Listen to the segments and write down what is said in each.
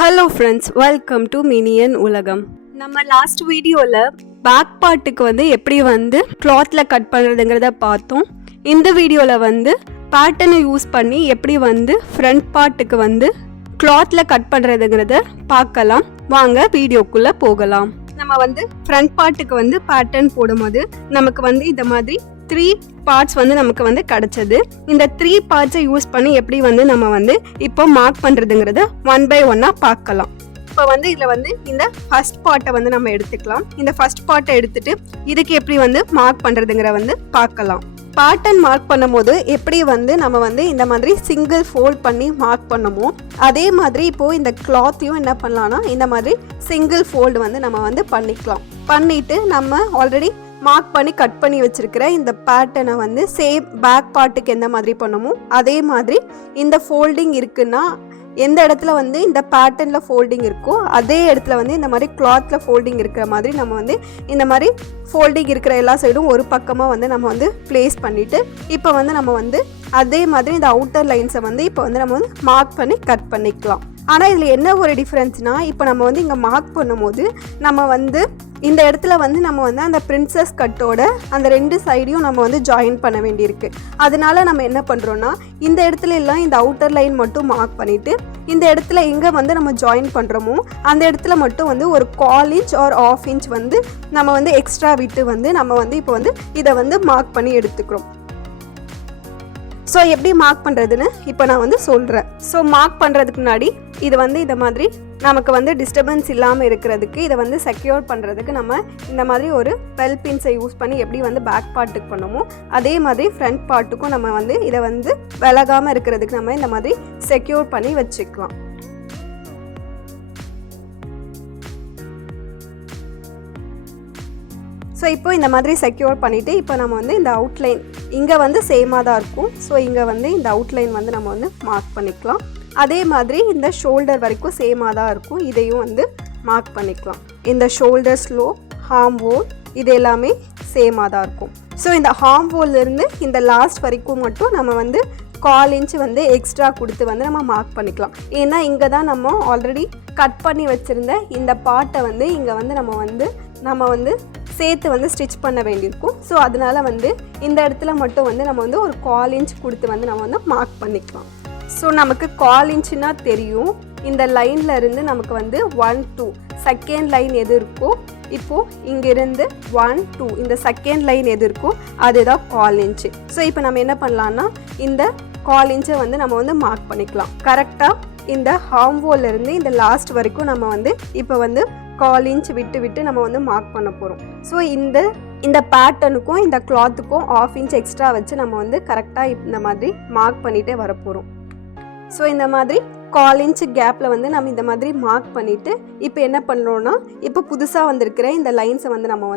Hello friends, welcome to minion உலகம். நம்ம last வீடியோவில் பேக் பார்ட்டுக்கு எப்படி கிளாத்தில் கட் பண்ணுறதுங்கிறத பார்த்தோம். இந்த வீடியோவில் பேட்டர்னை யூஸ் பண்ணி எப்படி ஃப்ரண்ட் பார்ட்டுக்கு கிளாத்தில் கட் பண்ணுறதுங்கிறத பார்க்கலாம். வாங்க வீடியோக்குள்ளே போகலாம். நம்ம ஃப்ரண்ட் பார்ட்டுக்கு பேட்டர்ன் போடும்போது நமக்கு இந்த மாதிரி 3 பார்ட்ஸ் நமக்கு கிடைச்சது. இந்த 3 பார்ட்ஸை யூஸ் பண்ணி எப்படி நம்ம இப்போ மார்க் பண்ணுறதுங்கிறத 1 by 1 பார்க்கலாம். இப்போ இதில் இந்த ஃபர்ஸ்ட் பார்ட்டை நம்ம எடுத்துக்கலாம். இந்த ஃபர்ஸ்ட் பார்ட்டை எடுத்துட்டு இதுக்கு எப்படி மார்க் பண்ணுறதுங்கிற பார்க்கலாம். பேட்டர்ன் மார்க் பண்ணும் போது எப்படி நம்ம இந்த மாதிரி சிங்கிள் ஃபோல்ட் பண்ணி மார்க் பண்ணுமோ அதே மாதிரி இப்போது இந்த கிளாத்தையும் என்ன பண்ணலான்னா இந்த மாதிரி சிங்கிள் ஃபோல்டு நம்ம பண்ணிக்கலாம். பண்ணிவிட்டு நம்ம ஆல்ரெடி மார்க் பண்ணி கட் பண்ணி வச்சிருக்கிற இந்த பேட்டர்னை சேம் பேக் பார்ட்டுக்கு எந்த மாதிரி பண்ணுமோ அதே மாதிரி இந்த ஃபோல்டிங் இருக்குன்னா எந்த இடத்துல இந்த பேட்டர்னில் ஃபோல்டிங் இருக்கோ அதே இடத்துல இந்த மாதிரி கிளாத்தில் ஃபோல்டிங் இருக்கிற மாதிரி நம்ம இந்த மாதிரி ஃபோல்டிங் இருக்கிற எல்லா சைடும் ஒரு பக்கமாக நம்ம ப்ளேஸ் பண்ணிவிட்டு இப்போ நம்ம அதே மாதிரி இந்த அவுட்டர் லைன்ஸை இப்போ நம்ம மார்க் பண்ணி கட் பண்ணிக்கலாம். ஆனால் இதில் என்ன ஒரு டிஃப்ரென்ஸ்னால் இப்போ நம்ம இங்கே மார்க் பண்ணும்போது நம்ம இந்த இடத்துல நம்ம அந்த பிரின்சஸ் கட்டோட அந்த 2 சைடையும் நம்ம ஜாயின் பண்ண வேண்டியிருக்கு. அதனால நம்ம என்ன பண்ணுறோன்னா இந்த இடத்துல எல்லாம் இந்த அவுட்டர் லைன் மட்டும் மார்க் பண்ணிவிட்டு இந்த இடத்துல எங்கே நம்ம ஜாயின் பண்ணுறோமோ அந்த இடத்துல மட்டும் ஒரு 1/4 inch or 1/2 inch நம்ம எக்ஸ்ட்ரா விட்டு நம்ம இப்போ இதை மார்க் பண்ணி எடுத்துக்கிறோம். ஸோ எப்படி மார்க் பண்ணுறதுன்னு இப்போ நான் சொல்கிறேன். ஸோ மார்க் பண்ணுறதுக்கு முன்னாடி இது இந்த மாதிரி நமக்கு டிஸ்டர்பன்ஸ் இல்லாமல் இருக்கிறதுக்கு இதை செக்யூர் பண்ணுறதுக்கு நம்ம இந்த மாதிரி ஒரு பெல் பின்ஸை யூஸ் பண்ணி எப்படி பேக் பார்ட்டுக்கு பண்ணுமோ அதே மாதிரி ஃப்ரண்ட் பார்ட்டுக்கும் நம்ம இதை விலகாமல் இருக்கிறதுக்கு நம்ம இந்த மாதிரி செக்யூர் பண்ணி வச்சுக்கலாம். ஸோ இப்போ இந்த மாதிரி செக்யூர் பண்ணிவிட்டு இப்போ நம்ம இந்த அவுட்லைன் இங்கே சேமாக தான் இருக்கும். ஸோ இங்கே இந்த அவுட்லைன் நம்ம மார்க் பண்ணிக்கலாம். அதே மாதிரி இந்த ஷோல்டர் வரைக்கும் சேமாக தான் இருக்கும். இதையும் மார்க் பண்ணிக்கலாம். இந்த ஷோல்டர் ஸ்லோ ஹார்ம் ஹோல் இது எல்லாமே சேமாக தான் இருக்கும். ஸோ இந்த ஹார்ம் ஹோல்லேருந்து இந்த லாஸ்ட் வரைக்கும் மட்டும் நம்ம 1/4 inch எக்ஸ்ட்ரா கொடுத்து நம்ம மார்க் பண்ணிக்கலாம். ஏன்னா இங்கே தான் நம்ம ஆல்ரெடி கட் பண்ணி வச்சுருந்த இந்த பார்ட்டை இங்கே நம்ம சேர்த்து ஸ்டிச் பண்ண வேண்டியிருக்கும். ஸோ அதனால் இந்த இடத்துல மட்டும் நம்ம ஒரு 1/4 inch கொடுத்து நம்ம மார்க் பண்ணிக்கலாம். ஸோ நமக்கு 1/4 inchனா தெரியும். இந்த லைனில் இருந்து நமக்கு 1 2 செகண்ட் லைன் எது இருக்கோ இப்போது இங்கேருந்து 1 2 இந்த செகண்ட் லைன் எது இருக்கோ அதுதான் 1/4 inch. ஸோ இப்போ நம்ம என்ன பண்ணலான்னா இந்த 1/4 inch நம்ம மார்க் பண்ணிக்கலாம். கரெக்டாக இந்த ஹார்ம் ஹோல்லேருந்து இந்த லாஸ்ட் வரைக்கும் நம்ம இப்போ 1/4 inch விட்டு நம்ம மார்க் பண்ண போகிறோம். ஸோ இந்த பேட்டர்னுக்கும் இந்த கிளாத்துக்கும் 1/2 inch எக்ஸ்ட்ரா வச்சு நம்ம கரெக்டாக இந்த மாதிரி மார்க் பண்ணிகிட்டே வர போகிறோம். ஸோ இந்த மாதிரி 1/4 inch கேப்பில் நம்ம இந்த மாதிரி மார்க் பண்ணிவிட்டு இப்போ என்ன பண்ணுறோன்னா இப்போ புதுசாக வந்திருக்கிற இந்த லைன்ஸை நம்ம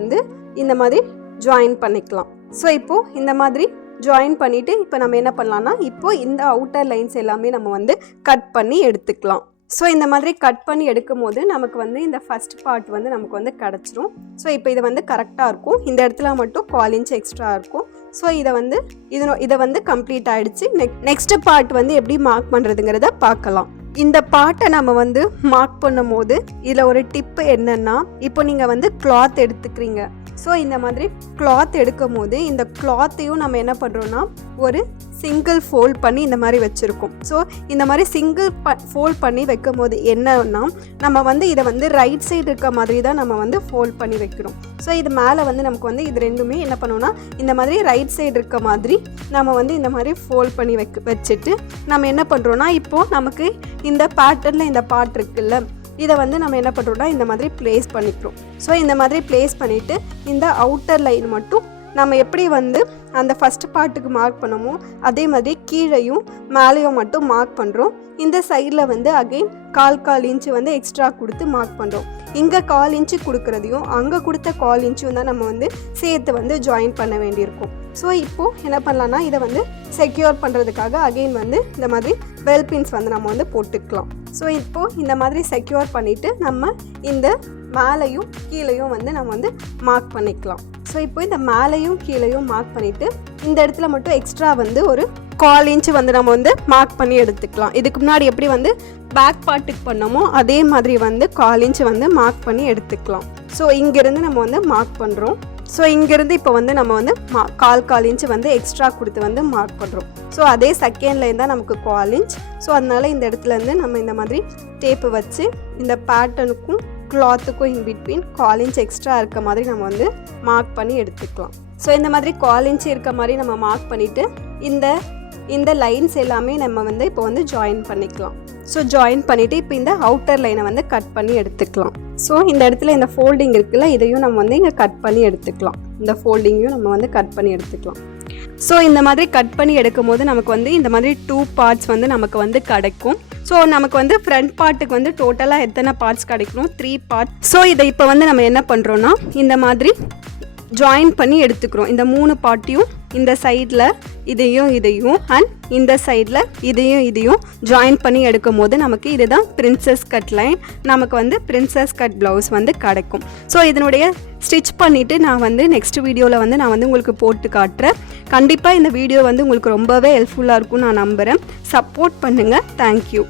இந்த மாதிரி ஜாயின் பண்ணிக்கலாம். ஸோ இப்போது இந்த மாதிரி ஜாயின் பண்ணிவிட்டு இப்போ நம்ம என்ன பண்ணலான்னா இப்போது இந்த அவுட்டர் லைன்ஸ் எல்லாமே நம்ம கட் பண்ணி எடுத்துக்கலாம். ஸோ இந்த மாதிரி கட் பண்ணி எடுக்கும் போது நமக்கு இந்த ஃபஸ்ட் பார்ட் நமக்கு கிடச்சிரும். ஸோ இப்போ இது கரெக்டாக இருக்கும். இந்த இடத்துல மட்டும் 1/4 inch எக்ஸ்ட்ரா இருக்கும். ஸோ இதை கம்ப்ளீட் ஆகிடுச்சு. நெக்ஸ்ட் பார்ட் எப்படி மார்க் பண்ணுறதுங்கிறத பார்க்கலாம். இந்த பார்ட்டை நம்ம மார்க் பண்ணும் போது இதில் ஒரு டிப்பு என்னென்னா இப்போ நீங்கள் கிளாத் எடுத்துக்கிறீங்க. ஸோ இந்த மாதிரி கிளாத் எடுக்கும் போது இந்த கிளாத்தையும் நம்ம என்ன பண்ணுறோன்னா ஒரு சிங்கிள் ஃபோல்ட் பண்ணி இந்த மாதிரி வச்சுருக்கோம். ஸோ இந்த மாதிரி சிங்கிள் ஃபோல்ட் பண்ணி வைக்கும் போது என்னன்னா நம்ம இதை ரைட் சைடு இருக்க மாதிரி தான் நம்ம ஃபோல்ட் பண்ணி வைக்கிறோம். ஸோ இது மேலே நமக்கு இது ரெண்டுமே என்ன பண்ணோன்னா இந்த மாதிரி ரைட் சைடு இருக்க மாதிரி நம்ம இந்த மாதிரி ஃபோல்ட் பண்ணி வச்சுட்டு நம்ம என்ன பண்ணுறோன்னா இப்போது நமக்கு இந்த பேட்டர்னில் இந்த பார்ட் இருக்குல்ல இதை நம்ம என்ன பண்ணுறோன்னா இந்த மாதிரி ப்ளேஸ் பண்ணிக்கிறோம். ஸோ இந்த மாதிரி ப்ளேஸ் பண்ணிவிட்டு இந்த அவுட்டர் லைன் மட்டும் நம்ம எப்படி அந்த ஃபஸ்ட் பார்ட்டுக்கு மார்க் பண்ணமோ அதே மாதிரி கீழையும் மேலேயும் மட்டும் மார்க் பண்ணுறோம். இந்த சைடில் அகெயின் 1/4 inch எக்ஸ்ட்ரா கொடுத்து மார்க் பண்ணுறோம். இங்கே 1/4 inch கொடுக்குறதையும் அங்கே கொடுத்த 1/4 inch தான் நம்ம சேர்த்து ஜாயின் பண்ண வேண்டியிருக்கும். ஸோ இப்போது என்ன பண்ணலான்னா இதை செக்யூர் பண்ணுறதுக்காக அகெயின் இந்த மாதிரி பெல் பின்ஸ் நம்ம போட்டுக்கலாம். ஸோ இப்போது இந்த மாதிரி செக்யூர் பண்ணிவிட்டு நம்ம இந்த மேலேயும் கீழேயும் நம்ம மார்க் பண்ணிக்கலாம். ஸோ இப்போ இந்த மேலேயும் கீழேயும் மார்க் பண்ணிவிட்டு இந்த இடத்துல மட்டும் எக்ஸ்ட்ரா ஒரு 1/4 inch நம்ம மார்க் பண்ணி எடுத்துக்கலாம். இதுக்கு முன்னாடி எப்படி பேக் பார்ட்டுக்கு பண்ணோமோ அதே மாதிரி வந்து 1/4 இன்ச் வந்து மார்க் பண்ணி எடுத்துக்கலாம். ஸோ இங்கேருந்து நம்ம வந்து மார்க் பண்ணுறோம். ஸோ இங்கேருந்து இப்போ வந்து நம்ம வந்து 1/4 இன்ச் வந்து எக்ஸ்ட்ரா கொடுத்து வந்து மார்க் பண்ணுறோம். ஸோ அதே செகண்ட் லைன் தான் நமக்கு 1/4 இன்ச். ஸோ அதனால இந்த இடத்துலேருந்து நம்ம இந்த மாதிரி டேப்பு வச்சு இந்த பேட்டர்னுக்கும் கிளாத்துக்கும் இன் பிட்வீன் 1/4 இன்ச் எக்ஸ்ட்ரா இருக்க மாதிரி நம்ம வந்து மார்க் பண்ணி எடுத்துக்கலாம். ஸோ இந்த மாதிரி 1/4 இன்ச் இருக்க மாதிரி நம்ம மார்க் பண்ணிவிட்டு இந்த லைன்ஸ் எல்லாமே நம்ம வந்து இப்போ வந்து ஜாயின் பண்ணிக்கலாம். ஸோ ஜாயின் பண்ணிவிட்டு இப்போ இந்த அவுட்டர் லைனை வந்து கட் பண்ணி எடுத்துக்கலாம். ஸோ இந்த இடத்துல இந்த ஃபோல்டிங் இருக்குல்ல, இதையும் நம்ம வந்து இங்கே கட் பண்ணி எடுத்துக்கலாம். இந்த ஃபோல்டிங்கையும் நம்ம வந்து கட் பண்ணி எடுத்துக்கலாம். ஸோ இந்த மாதிரி கட் பண்ணி எடுக்கும் போது நமக்கு வந்து இந்த மாதிரி 2 பார்ட்ஸ் வந்து நமக்கு வந்து கிடைக்கும். ஸோ நமக்கு வந்து ஃப்ரண்ட் பார்ட்டுக்கு வந்து டோட்டலாக எத்தனை பார்ட்ஸ் கிடைக்கணும்? 3 பார்ட்ஸ். ஸோ இதை இப்போ வந்து நம்ம என்ன பண்ணுறோன்னா இந்த மாதிரி ஜாயின் பண்ணி எடுத்துக்கிறோம். இந்த 3 பார்ட்டையும் இந்த சைடில் இதையும் அண்ட் இந்த சைடில் இதையும் ஜாயின் பண்ணி எடுக்கும் போது நமக்கு இதுதான் பிரின்சஸ் கட் லைன். நமக்கு வந்து பிரின்சஸ் கட் ப்ளவுஸ் வந்து கிடைக்கும். ஸோ இதனுடைய ஸ்டிச் பண்ணிவிட்டு நான் வந்து நெக்ஸ்ட் வீடியோவில் வந்து நான் வந்து உங்களுக்கு போட்டு காட்டுறேன். கண்டிப்பாக இந்த வீடியோ வந்து உங்களுக்கு ரொம்பவே ஹெல்ப்ஃபுல்லாக இருக்கும்னு நான் நம்புகிறேன். சப்போர்ட் பண்ணுங்கள். தேங்க்யூ.